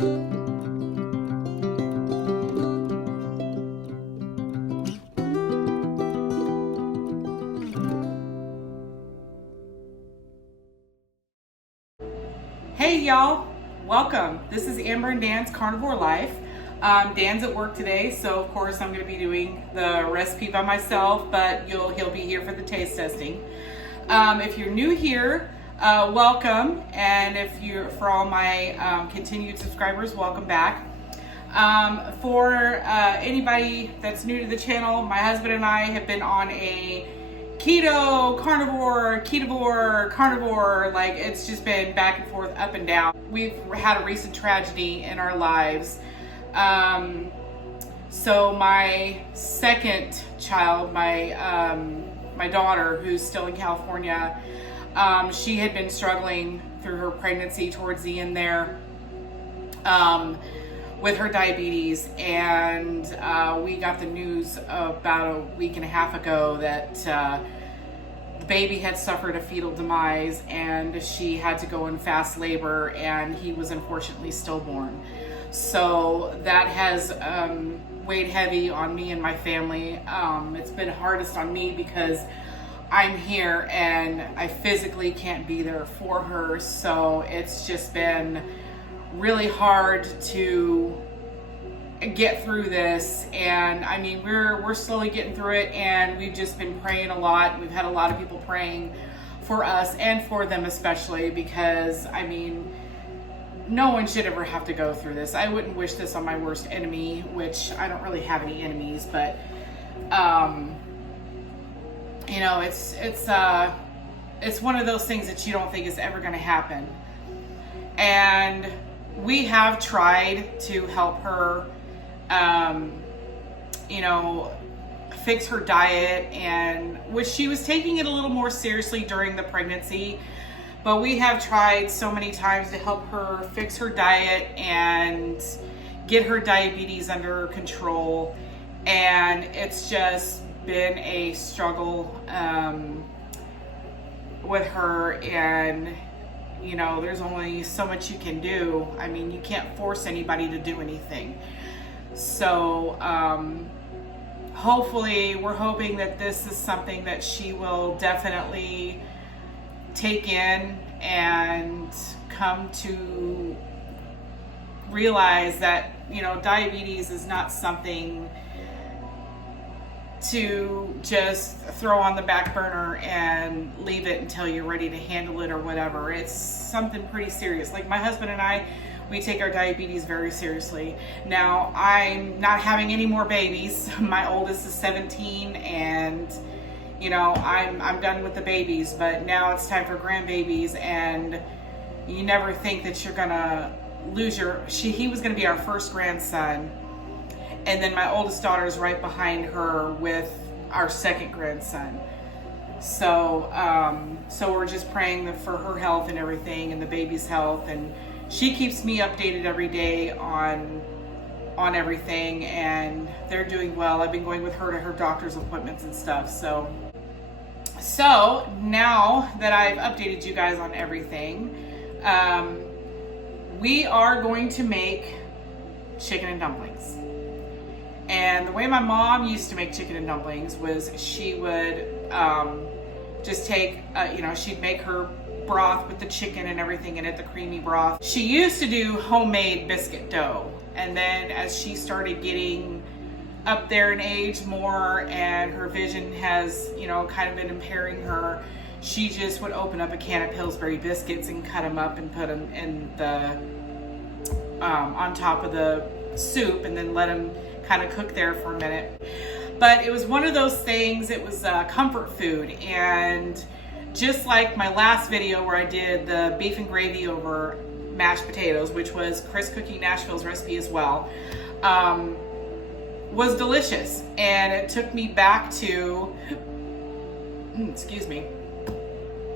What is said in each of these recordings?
Hey y'all, welcome. This is Amber and Dan's Carnivore Life. Dan's at work today, so of course I'm going to be doing the recipe by myself, but he'll be here for the taste testing. If you're new here, welcome, and for all my continued subscribers, welcome back. For anybody that's new to the channel, my husband and I have been on a keto, carnivore, like it's just been back and forth, up and down. We've had a recent tragedy in our lives. So my second child, my daughter, who's still in California, she had been struggling through her pregnancy towards the end there, with her diabetes, and we got the news about a week and a half ago that the baby had suffered a fetal demise and she had to go in fast labor, and he was unfortunately stillborn. So that has weighed heavy on me and my family. It's been hardest on me because I'm here and I physically can't be there for her, so it's just been really hard to get through this. And I mean, we're slowly getting through it, and we've just been praying a lot. We've had a lot of people praying for us and for them especially, because I mean, no one should ever have to go through this. I wouldn't wish this on my worst enemy, which I don't really have any enemies, but you know, it's one of those things that you don't think is ever going to happen. And we have tried to help her, you know, fix her diet, and which she was taking it a little more seriously during the pregnancy, but we have tried so many times to help her fix her diet and get her diabetes under control, and it's just been a struggle with her. And you know, there's only so much you can do. I mean, you can't force anybody to do anything. So hopefully, we're hoping that this is something that she will definitely take in and come to realize that, you know, diabetes is not something to just throw on the back burner and leave it until you're ready to handle it or whatever. It's something pretty serious. Like my husband and I, we take our diabetes very seriously. Now, I'm not having any more babies. My oldest is 17, and you know, I'm done with the babies, but now it's time for grandbabies, and you never think that you're gonna lose he was gonna be our first grandson. And then my oldest daughter is right behind her with our second grandson. So, so we're just praying for her health and everything, and the baby's health. And she keeps me updated every day on everything, and they're doing well. I've been going with her to her doctor's appointments and stuff. So now that I've updated you guys on everything, we are going to make chicken and dumplings. And the way my mom used to make chicken and dumplings was she would just take, you know, she'd make her broth with the chicken and everything in it, the creamy broth. She used to do homemade biscuit dough. And then as she started getting up there in age more, and her vision has, you know, kind of been impairing her, she just would open up a can of Pillsbury biscuits and cut them up and put them in the, on top of the soup, and then let them kind of cook there for a minute. But it was one of those things, it was comfort food. And just like my last video where I did the beef and gravy over mashed potatoes, which was ChrisCooking Nashville's recipe as well, was delicious. And it took me back to, excuse me,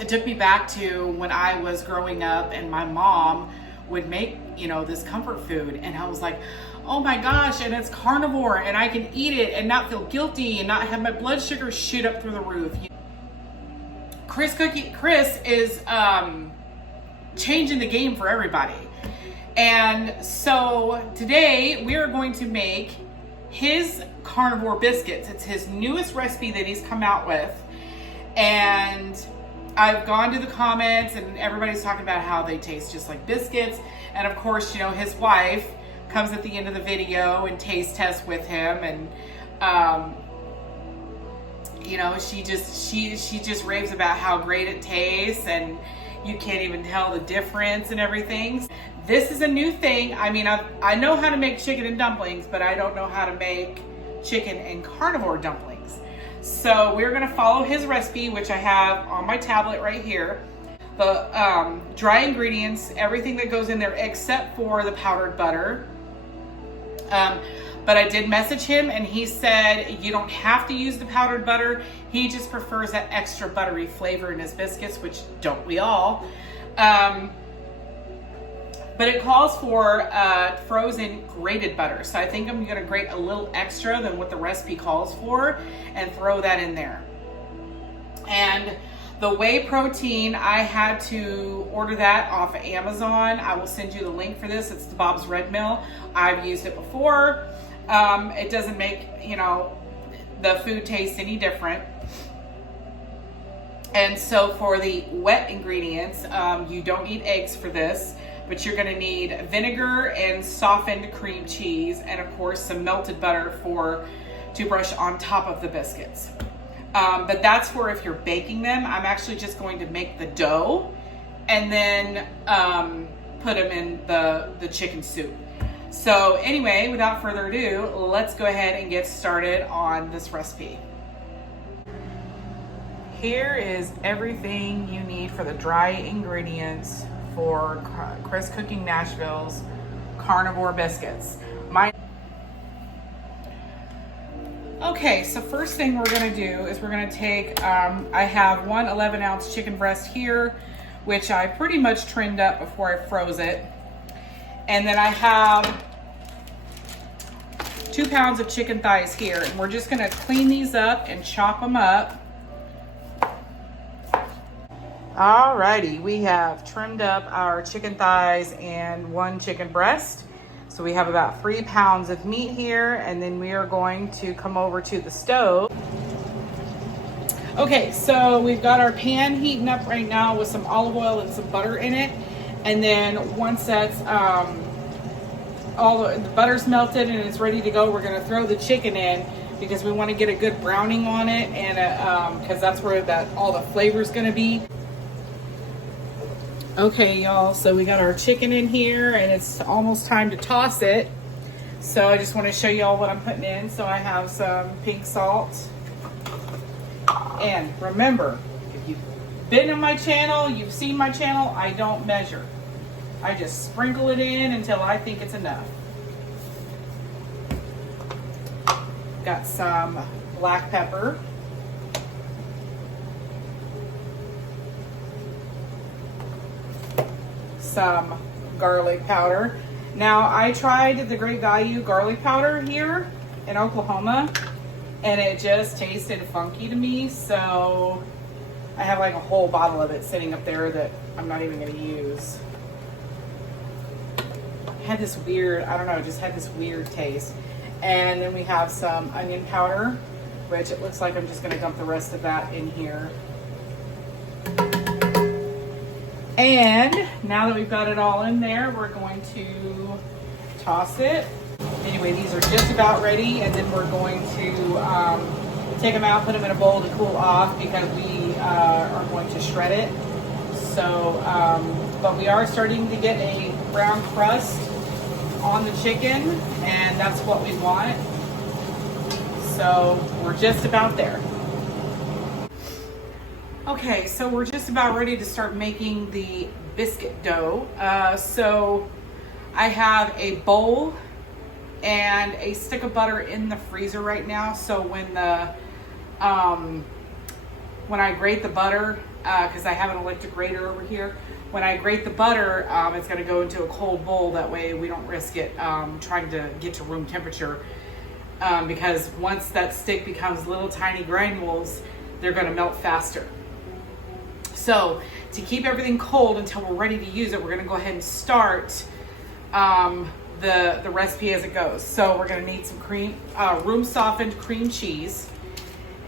it took me back to when I was growing up and my mom would make, you know, this comfort food, and I was like, oh my gosh, and it's carnivore, and I can eat it and not feel guilty and not have my blood sugar shoot up through the roof. Chris is changing the game for everybody. And so today we are going to make his carnivore biscuits. It's his newest recipe that he's come out with. And I've gone to the comments and everybody's talking about how they taste just like biscuits. And of course, you know, his wife comes at the end of the video and taste tests with him. And, you know, she just raves about how great it tastes and you can't even tell the difference and everything. This is a new thing. I mean, I know how to make chicken and dumplings, but I don't know how to make chicken and carnivore dumplings. So we're gonna follow his recipe, which I have on my tablet right here. The dry ingredients, everything that goes in there except for the powdered butter. But I did message him and he said you don't have to use the powdered butter. He just prefers that extra buttery flavor in his biscuits, which don't we all? But it calls for frozen grated butter. So I think I'm gonna grate a little extra than what the recipe calls for and throw that in there. And the whey protein, I had to order that off of Amazon. I will send you the link for this. It's the Bob's Red Mill. I've used it before. It doesn't make, you know, the food taste any different. And so for the wet ingredients, you don't need eggs for this, but you're gonna need vinegar and softened cream cheese, and of course some melted butter to brush on top of the biscuits. But that's for if you're baking them. I'm actually just going to make the dough and then put them in the chicken soup. So anyway, without further ado, let's go ahead and get started on this recipe. Here is everything you need for the dry ingredients for ChrisCooking Nashville's carnivore biscuits. Okay, so first thing we're gonna do is we're gonna take, I have one 11-ounce chicken breast here, which I pretty much trimmed up before I froze it. And then I have 2 pounds of chicken thighs here, and we're just gonna clean these up and chop them up. Alrighty, we have trimmed up our chicken thighs and 1 chicken breast. So we have about 3 pounds of meat here, and then we are going to come over to the stove. Okay, so we've got our pan heating up right now with some olive oil and some butter in it. And then once that's all the butter's melted and it's ready to go, we're gonna throw the chicken in because we wanna get a good browning on it, and because that's where all the flavor's gonna be. Okay, y'all, so we got our chicken in here and it's almost time to toss it. So I just want to show y'all what I'm putting in. So I have some pink salt. And remember, if you've been on my channel, you've seen my channel, I don't measure. I just sprinkle it in until I think it's enough. Got some black pepper. Some garlic powder. Now I tried the Great Value garlic powder here in Oklahoma and it just tasted funky to me, so I have like a whole bottle of it sitting up there that I'm not even going to use. It had this weird, I don't know, just had this weird taste. And then we have some onion powder, which it looks like I'm just going to dump the rest of that in here. And now that we've got it all in there, we're going to toss it. Anyway, these are just about ready, and then we're going to take them out, put them in a bowl to cool off because we are going to shred it. So, but we are starting to get a brown crust on the chicken, and that's what we want. So we're just about there. Okay, so we're just about ready to start making the biscuit dough. So I have a bowl and a stick of butter in the freezer right now. So when I grate the butter, because I have an electric grater over here, when I grate the butter, it's going to go into a cold bowl. That way we don't risk it trying to get to room temperature. Because once that stick becomes little tiny granules, they're going to melt faster. So to keep everything cold until we're ready to use it, we're going to go ahead and start the recipe as it goes. So we're gonna need some room softened cream cheese,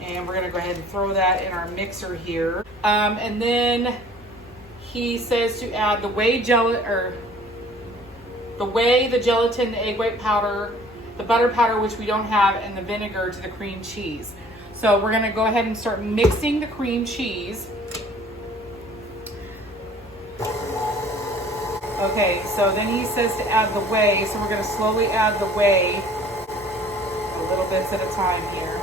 and we're gonna go ahead and throw that in our mixer here. And then he says to add the whey, the gelatin, the egg white powder, the butter powder, which we don't have, and the vinegar to the cream cheese. So we're gonna go ahead and start mixing the cream cheese. Okay, so then he says to add the whey, so we're gonna slowly add the whey, a little bits at a time here.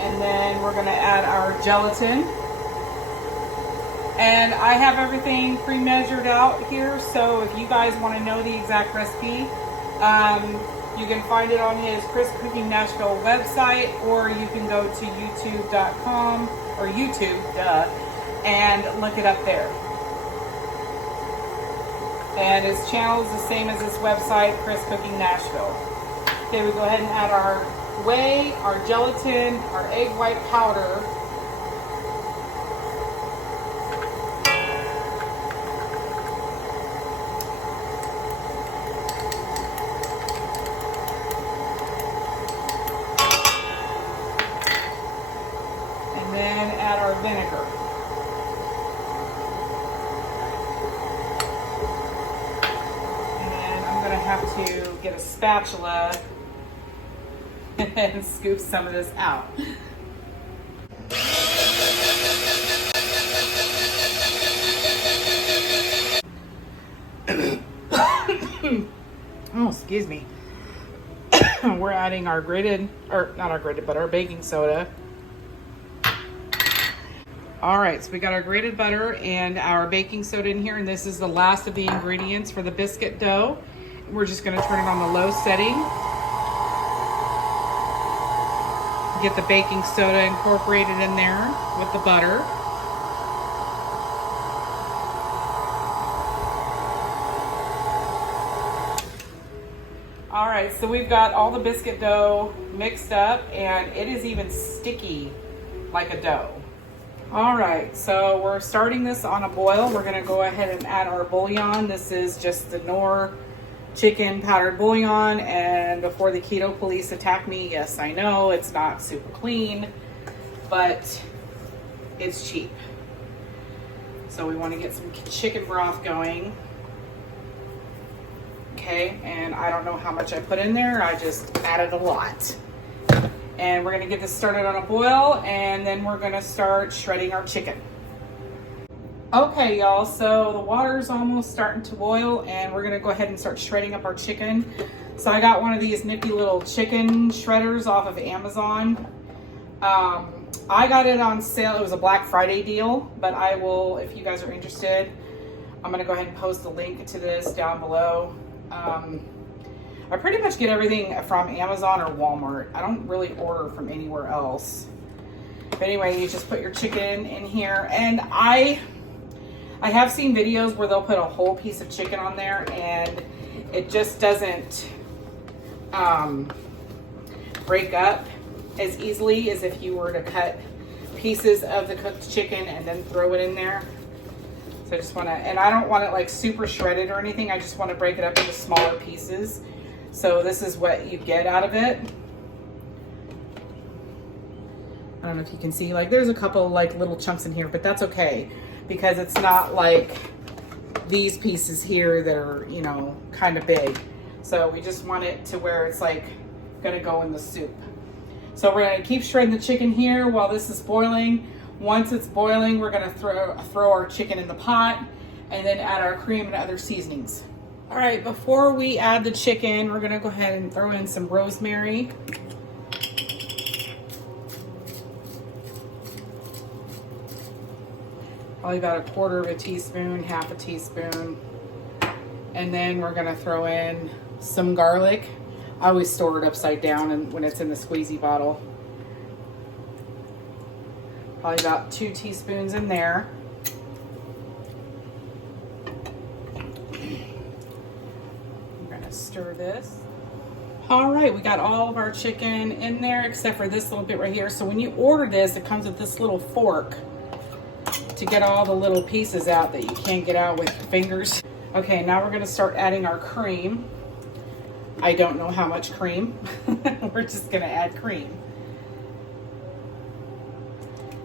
And then we're gonna add our gelatin. And I have everything pre-measured out here, so if you guys want to know the exact recipe, you can find it on his ChrisCooking Nashville website, or you can go to youtube.com, or YouTube, and look it up there. And his channel is the same as his website, ChrisCooking Nashville. Okay, we go ahead and add our whey, our gelatin, our egg white powder. Then add our vinegar. And I'm going to have to get a spatula and scoop some of this out. Oh, excuse me. We're adding our our baking soda. All right, so we got our grated butter and our baking soda in here, and this is the last of the ingredients for the biscuit dough. We're just gonna turn it on the low setting. Get the baking soda incorporated in there with the butter. All right, so we've got all the biscuit dough mixed up, and it is even sticky like a dough. All right, so we're starting this on a boil. We're gonna go ahead and add our bouillon. This is just the Knorr chicken powdered bouillon, and before the keto police attack me, yes, I know it's not super clean, but it's cheap. So we wanna get some chicken broth going. Okay, and I don't know how much I put in there. I just added a lot. And we're gonna get this started on a boil, and then we're gonna start shredding our chicken. Okay, y'all, so the water's almost starting to boil, and we're gonna go ahead and start shredding up our chicken. So I got one of these nippy little chicken shredders off of Amazon. I got it on sale. It was a Black Friday deal, but I will, if you guys are interested, I'm gonna go ahead and post a link to this down below. I pretty much get everything from Amazon or Walmart. I don't really order from anywhere else. But anyway, you just put your chicken in here, and I have seen videos where they'll put a whole piece of chicken on there, and it just doesn't break up as easily as if you were to cut pieces of the cooked chicken and then throw it in there. So I just want to, and I don't want it like super shredded or anything. I just want to break it up into smaller pieces. So this is what you get out of it. I don't know if you can see, like there's a couple like little chunks in here, but that's okay because it's not like these pieces here that are, you know, kind of big. So we just want it to where it's like gonna go in the soup. So we're gonna keep shredding the chicken here while this is boiling. Once it's boiling, we're gonna throw our chicken in the pot and then add our cream and other seasonings. All right, before we add the chicken, we're gonna go ahead and throw in some rosemary. Probably about 1/4 teaspoon, 1/2 teaspoon. And then we're gonna throw in some garlic. I always store it upside down and when it's in the squeezy bottle. Probably about 2 teaspoons in there. Stir this. All right, we got all of our chicken in there except for this little bit right here. So when you order this, it comes with this little fork. to get all the little pieces out that you can't get out with your fingers. Okay, now we're gonna start adding our cream. I don't know how much cream. We're just gonna add cream.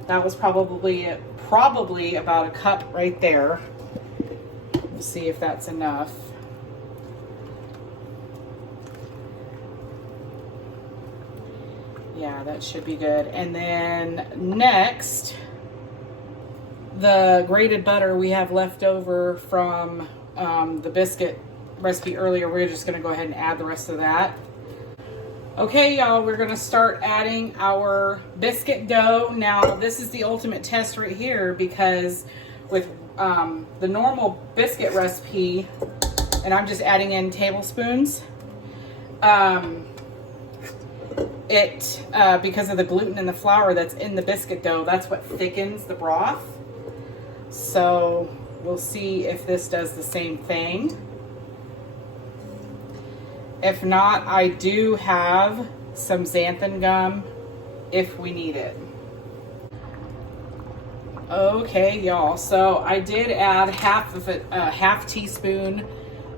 That was probably about a cup right there. We'll see if that's enough. Yeah, that should be good. And then next, the grated butter we have left over from the biscuit recipe earlier. We're just gonna go ahead and add the rest of that. Okay, y'all, we're gonna start adding our biscuit dough. Now, this is the ultimate test right here, because with the normal biscuit recipe, and I'm just adding in tablespoons, because of the gluten and the flour that's in the biscuit dough, that's what thickens the broth. So we'll see if this does the same thing. If not, I do have some xanthan gum if we need it. Okay, y'all, so I did add half teaspoon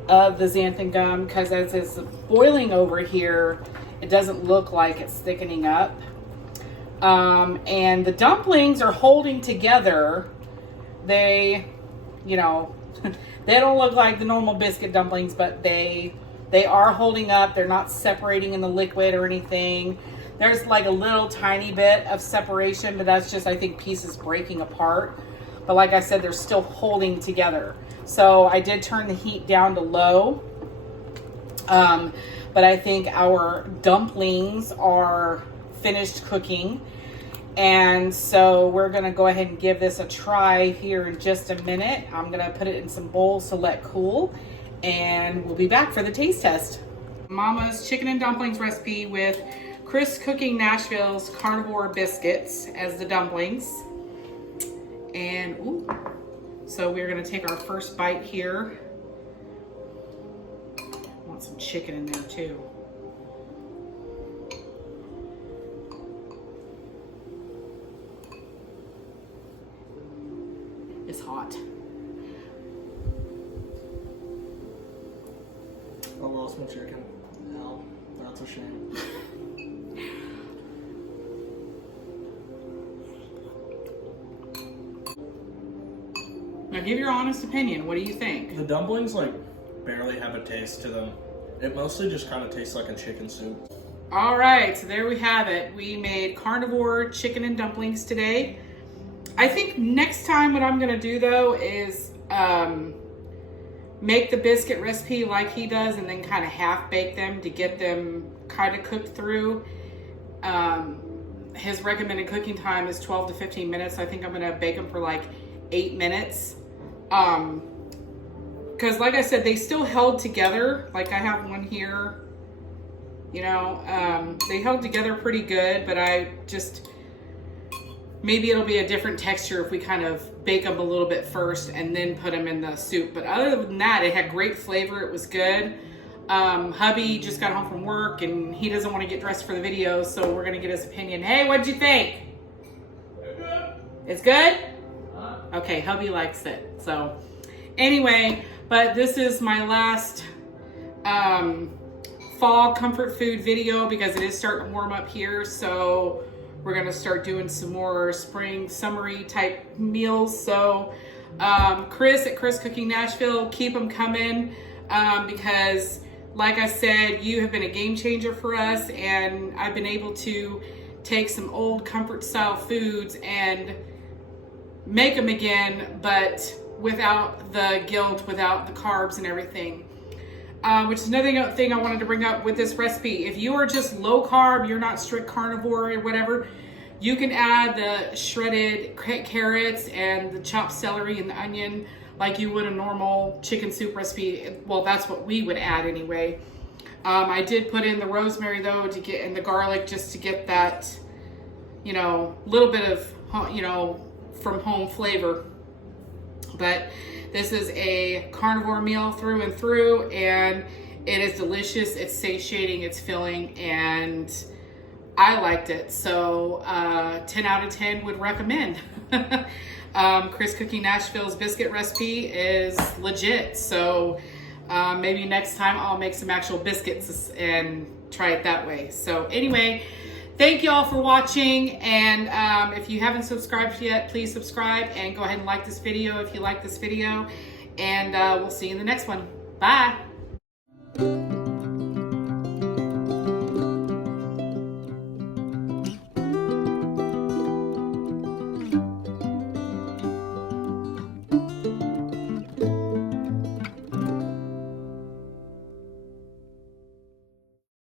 of the xanthan gum, because as it's boiling over here, it doesn't look like it's thickening up. And the dumplings are holding together. They, you know, they don't look like the normal biscuit dumplings, but they are holding up. They're not separating in the liquid or anything. There's like a little tiny bit of separation, but that's just, I think, pieces breaking apart. But like I said, they're still holding together. So I did turn the heat down to low. But I think our dumplings are finished cooking. And so we're gonna go ahead and give this a try here in just a minute. I'm gonna put it in some bowls to let cool, and we'll be back for the taste test. Mama's chicken and dumplings recipe with ChrisCooking Nashville's Carnivore biscuits as the dumplings. And ooh, so we're gonna take our first bite here. Want some chicken in there too. It's hot. I lost my chicken. Hell, that's a shame. Now give your honest opinion. What do you think? The dumplings like barely have a taste to them. It mostly just kind of tastes like a chicken soup. All right, so there we have it. We made carnivore chicken and dumplings today. I think next time what I'm gonna do though is make the biscuit recipe like he does, and then kind of half bake them to get them kind of cooked through. His recommended cooking time is 12 to 15 minutes. I think I'm gonna bake them for like 8 minutes. Because like I said, they still held together. Like I have one here, you know, they held together pretty good, but maybe it'll be a different texture if we kind of bake them a little bit first and then put them in the soup. But other than that, it had great flavor. It was good. Hubby just got home from work and he doesn't want to get dressed for the video, so we're gonna get his opinion. Hey, what'd you think? It's good? Okay, hubby likes it. So anyway, but this is my last fall comfort food video because it is starting to warm up here. So we're gonna start doing some more spring, summery type meals. So Chris at ChrisCooking Nashville, keep them coming because like I said, you have been a game changer for us, and I've been able to take some old comfort style foods and make them again, but without the guilt, without the carbs and everything. Which is another thing I wanted to bring up with this recipe. If you are just low carb, you're not strict carnivore or whatever, you can add the shredded carrots and the chopped celery and the onion like you would a normal chicken soup recipe. Well, that's what we would add anyway. I did put in the rosemary though and the garlic just to get that, you know, little bit of, you know, from home flavor. But this is a carnivore meal through and through, and it is delicious. It's satiating, it's filling, and I liked it. So 10 out of 10 would recommend. ChrisCooking Nashville's biscuit recipe is legit. So maybe next time I'll make some actual biscuits and try it that way. So anyway, thank you all for watching. And if you haven't subscribed yet, please subscribe and go ahead and like this video if you like this video. And we'll see you in the next one. Bye.